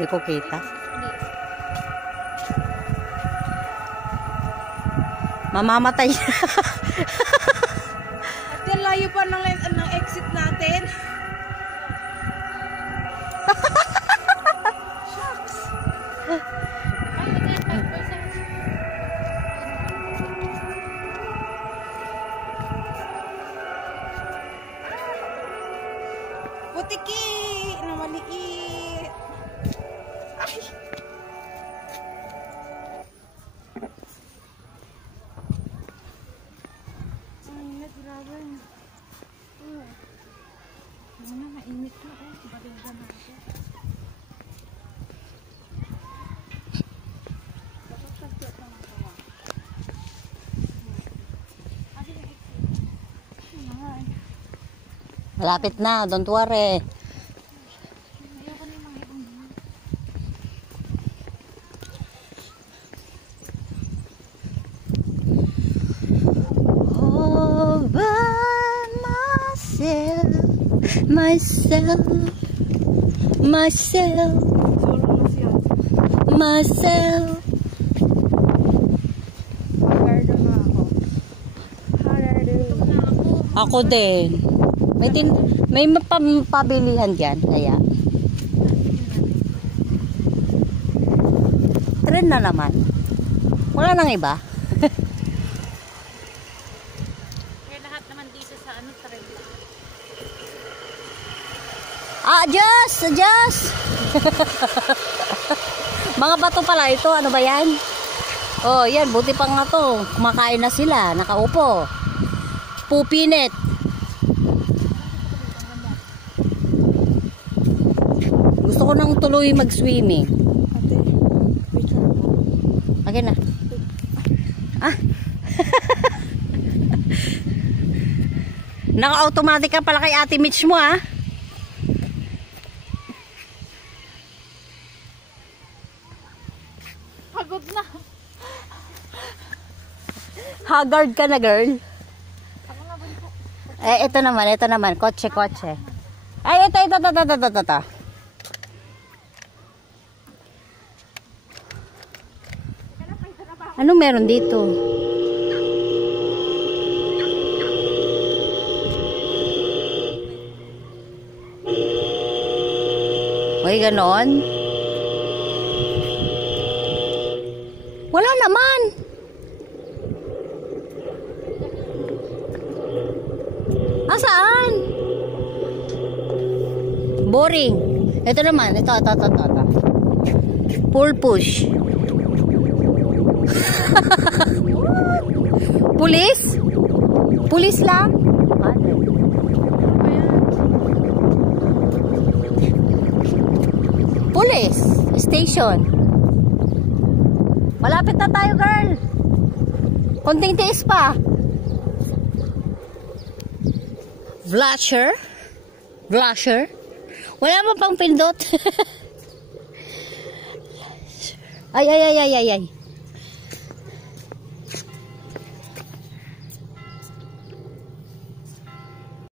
Hindi ko kita. Mamamatay siya. At yan, layo pa ng exit natin. Shucks. Putiki na maliit. Ay. Mainit, grabe. Ano, mainit na. Baligan na ako. Malapit na, don't worry. All by myself. Ako din. May pabilihan diyan kaya. Tren na naman. Wala nang iba. Kaya lahat naman dito sa ano tren. Adjust. Mga bato pala ito. Ano ba yan? Oh, yan. Buti pa nga to. Kumakain na sila. Nakaupo. Pupinit. Gusto ko nang tuloy mag-swimming. Ate, picture ako. Okay na. Naka-automatic ka pala kay Ate Mitch mo, ha? Pagod na. Haggard ka na, girl. Ito naman. Kotse. Ay, ito. Ano meron dito? May ganon? Wala naman. Saan? Boring. Ito naman. Ito. Full push. Pulis lang? Police station. Malapit na tayo, girl. Konting tiis pa. Blusher. Wala mo pang pindot. Ay.